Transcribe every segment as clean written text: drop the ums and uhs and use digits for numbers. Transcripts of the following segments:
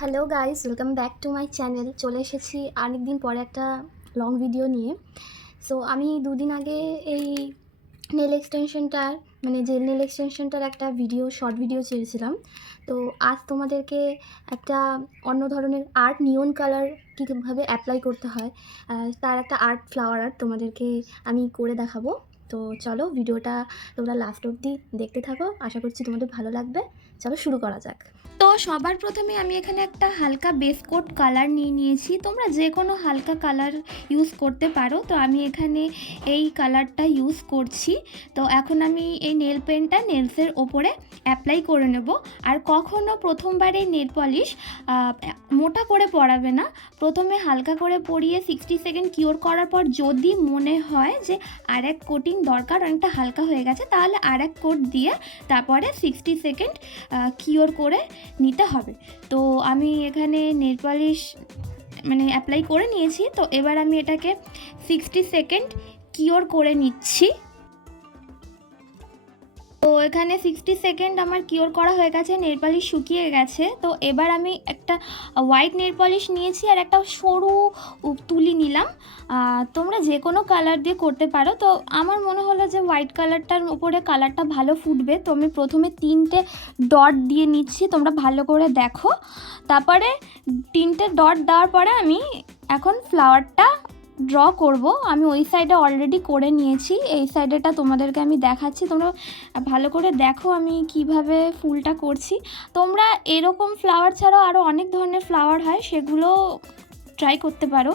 Hello guys, welcome back to my channel. চলে এসেছি অনেক দিন পরে একটা লং ভিডিও নিয়ে। সো আমি দুদিন আগে এই নেল এক্সটেনশনটার জেল নেল এক্সটেনশনটার একটা শর্ট ভিডিও ছেড়েছিলাম। তো আজ তোমাদেরকে একটা অন্য ধরনের আর্ট নিয়ন কালার কীভাবে অ্যাপ্লাই করতে হয় তার একটা ফ্লাওয়ার আর্ট তোমাদেরকে আমি করে দেখাবো। তো চলো ভিডিওটা তোমরা লাস্ট অবধি দেখতে থাকো, আশা করছি তোমাদের ভালো লাগবে। চলো শুরু করা যাক। তো সবার প্রথমে আমি এখানে একটা হালকা বেস কোট কালার নিয়েছি। তোমরা যে কোনো হালকা কালার ইউজ করতে পারো। তো আমি এখানে এই কালারটা ইউজ করছি। তো এখন আমি এই নেল পেনটা নেলসের ওপরে অ্যাপ্লাই করে নেব। আর কখনো প্রথমবারে নেল পলিশ মোটা করে পরাবে না, প্রথমে হালকা করে পরিয়ে 60 সেকেন্ড কিওর করার পর যদি মনে হয় যে আর এক কোটিং দরকার, অনেকটা হালকা হয়ে গেছে, তাহলে আর এক কোট দিয়ে তারপরে 60 সেকেন্ড কিওর করে নিতে হবে। তো আমি এখানে নেল পলিশ অ্যাপ্লাই করে নিয়েছি। তো এবার আমি এটাকে 60 সেকেন্ড কিওর করে নিচ্ছি। তো এখানে 60 সেকেন্ড আমার কিওর করা হয়ে গেছে, নেল পলিশ শুকিয়ে গেছে। তো এবার আমি একটা হোয়াইট নেল পলিশ নিয়েছি আর একটা সরু তুলি নিলাম। তোমরা যে কোনো কালার দিয়ে করতে পারো। তো আমার মনে হলো যে হোয়াইট কালারটার উপরে কালারটা ভালো ফুটবে। তো আমি প্রথমে 3টে ডট দিয়ে নিচ্ছি, তোমরা ভালো করে দেখো। তারপরে 3টে ডট দেওয়ার পরে আমি এখন ফ্লাওয়ারটা ড্র করব। আমি ওই সাইডে অলরেডি করে নিয়েছি, এই সাইডেটা তোমাদেরকে আমি দেখাচ্ছি, তোমরা ভালো করে দেখো আমি কিভাবে ফুলটা করছি। তোমরা এরকম ফ্লাওয়ার ছাড়াও আরও অনেক ধরনের ফ্লাওয়ার হয়, সেগুলো ট্রাই করতে পারো।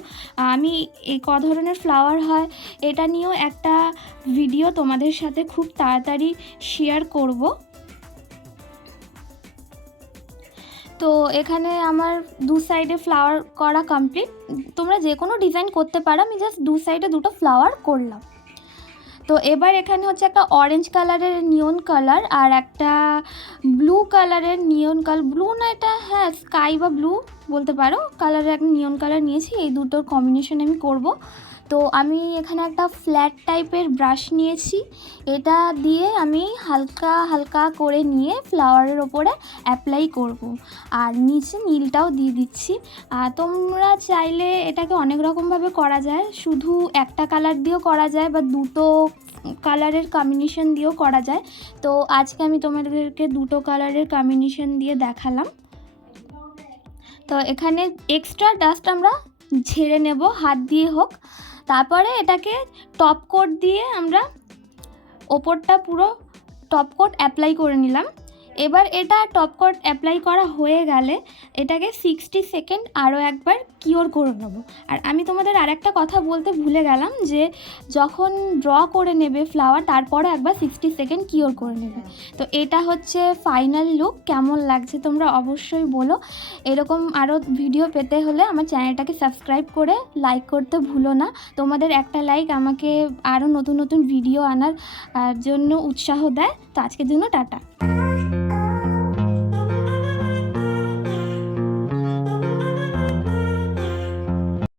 আমি এই ধরনের ফ্লাওয়ার হয় এটা নিয়েও একটা ভিডিও তোমাদের সাথে খুব তাড়াতাড়ি শেয়ার করব। তো এখানে আমার দু সাইডে ফ্লাওয়ার করা কমপ্লিট। তোমরা যে কোনো ডিজাইন করতে পারো, আমি জাস্ট দু সাইডে দুটো ফ্লাওয়ার করলাম। তো এবার এখানে হচ্ছে একটা অরেঞ্জ কালারের নিয়ন কালার আর একটা ব্লু কালারের নিয়ন কালার, ব্লু না এটা, হ্যাঁ স্কাই বা ব্লু বলতে পারো, কালারের একটা নিয়ন কালার নিয়েছি। এই দুটোর কম্বিনেশন আমি করব। তো আমি এখানে একটা ফ্ল্যাট টাইপের ব্রাশ নিয়েছি, এটা দিয়ে আমি হালকা হালকা করে নিয়ে ফ্লাওয়ারের ওপরে অ্যাপ্লাই করব। আর নিচে নীলটাও দিয়ে দিচ্ছি। তোমরা চাইলে এটাকে অনেক রকমভাবে করা যায়, শুধু একটা কালার দিয়েও করা যায় বা দুটো কালারের কম্বিনেশন দিয়েও করা যায়। তো আজকে আমি তোমাদেরকে দুটো কালারের কম্বিনেশন দিয়ে দেখালাম। তো এখানে এক্সট্রা ডাস্ট আমরা ঝেড়ে নেব, হাত দিয়ে হোক। তারপরে এটাকে টপ কোট দিয়ে আমরা ওপরটা পুরো টপ কোট অ্যাপ্লাই করে নিলাম। এবার এটা টপ কোট অ্যাপ্লাই করা হয়ে গেলে এটাকে 60 সেকেন্ড আরও একবার কিওর করে নেব। আর আমি তোমাদের আরেকটা কথা বলতে ভুলে গেলাম, যে যখন ড্র করে নেবে ফ্লাওয়ার তারপরে একবার 60 সেকেন্ড কিওর করে নেবে। তো এটা হচ্ছে ফাইনাল লুক। কেমন লাগছে তোমরা অবশ্যই বলো। এরকম আরও ভিডিও পেতে হলে আমার চ্যানেলটাকে সাবস্ক্রাইব করে লাইক করতে ভুলো না। তোমাদের একটা লাইক আমাকে আরও নতুন নতুন ভিডিও আনার জন্য উৎসাহ দেয়। তো আজকের জন্য টাটা।